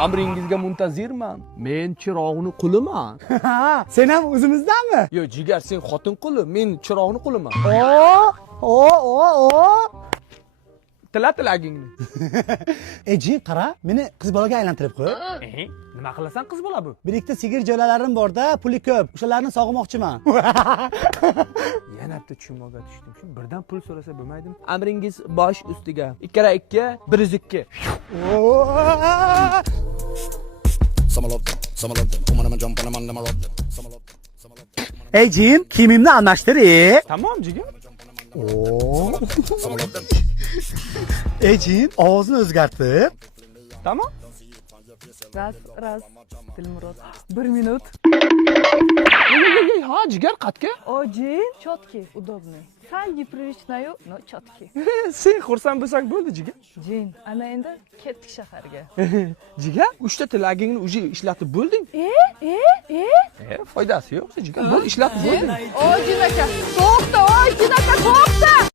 Amringizga muntazirman. Men chirog'ni quliman. Sen ham o'zimizdanmi? Yo, jigar, sen xotin quli, men chirog'ni quliman. O. Tilagingni. Jin, qara, meni qiz bolaga aylantirib qo'y. Nima qilasan qiz bola bu? Bir ikkita sigir jo'lalarim bor-da, puli ko'p. O'shalarni sog'moqchiman. Yana bitta tushunmovga tushdim. Shu birdan pul so'rasa bo'lmaydimi? Amringiz bosh ustiga. 2 1 2. Some love them, some love them. Woman, I'm jump on them and them a rob them. Some love them, some love them. Ey Jin, kiyimimni almashtir. Tamam jigar. Some love them. Ey Jin, ovozini o'zgartir. Tamam. Раз, Dilmurod. 1 minut. Ha, jigar qatga? Очень четкий, удобный. Sal непривычный, но четкий. Sen xursand bo'lsak bo'ldi jigar. Jin, ana endi ketdik shaharga. Jigar, 3 ta tilagingni uje ishlatib bo'lding. Foydasi yo'q, jigar. Bo'l ishlatib bo'lding. Jin aka, to'xta, Jin aka, to'xta!